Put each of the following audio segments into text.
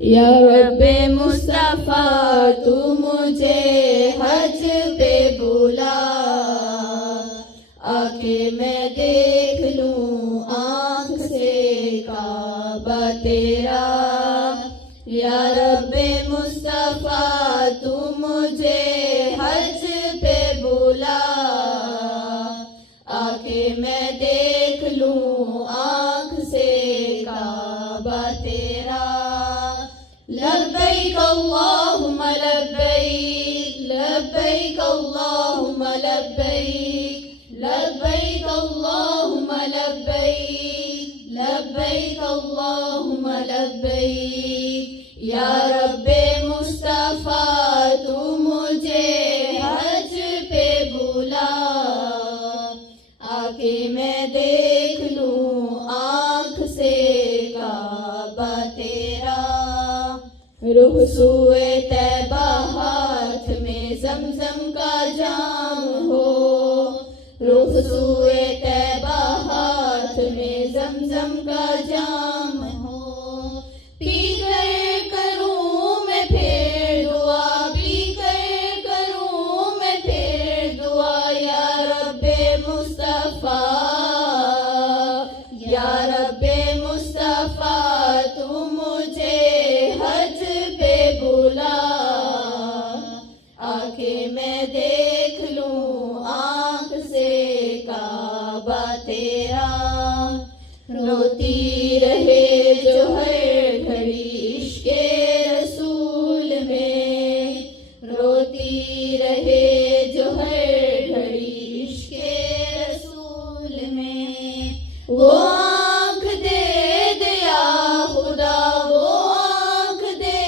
या रब्बे मुस्तफा तू मुझे हज पे बुला, आके मैं देख लूं आँख से काबा तेरा। या रब्बे मुस्तफा तू मुझे हज पे बुला, आके मैं देख लूं आँख से काबा तेरा। लब्बैक अल्लाहुम्मा लब्बैक, लब्बैक अल्लाहुम्मा लब्बैक, लब्बैक अल्लाहुम्मा लब्बैक, लब्बैक अल्लाहुम्मा लब्बैक। या रब्बे मुस्तफा तू मुझे हज पे बुला, आके मैं देख लूं आँख से काबा तेरा। रुख सुए तैबा हाथ में ज़मज़म का जाम हो, रुख सुए तैबा हाथ में ज़मज़म का जाम हो। पी कर करूं मैं फिर दुआ, पी कर करूं मैं फिर दुआ। या रब्बे मुस्तफा, या रब्बे मुस्तफा तू मुझे हज पे बुला, आके मैं देख लूं आँख से काबा तेरा। रोती रहे जो हर घड़ी इश्क़े रसूल में, रोती रहे जो हर घड़ी इश्क़े रसूल में। वो आँख दे दिया खुदा, वो आँख दे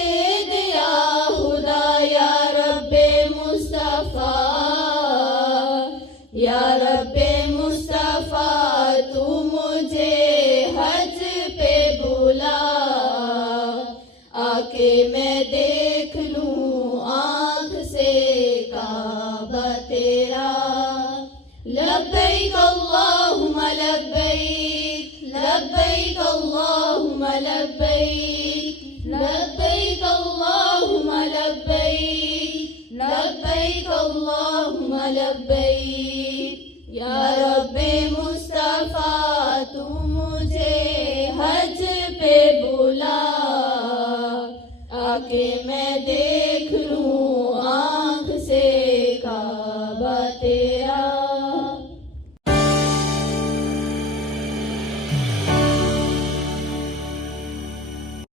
दिया खुदा। या रब्बे मुस्तफा, या रब्बे मुस्तफा तू मुझे हज पे बुला, आके मैं देख लूं आँख से काबा तेरा। लब्बैक अल्लाहुम्मा लब्बैक, लब्बैक अल्लाहुम्मा लब्बैक, लब्बैक अल्लाहुम्मा लब्बैक, लब्बैक अल्लाहुम्मा लब्बैक।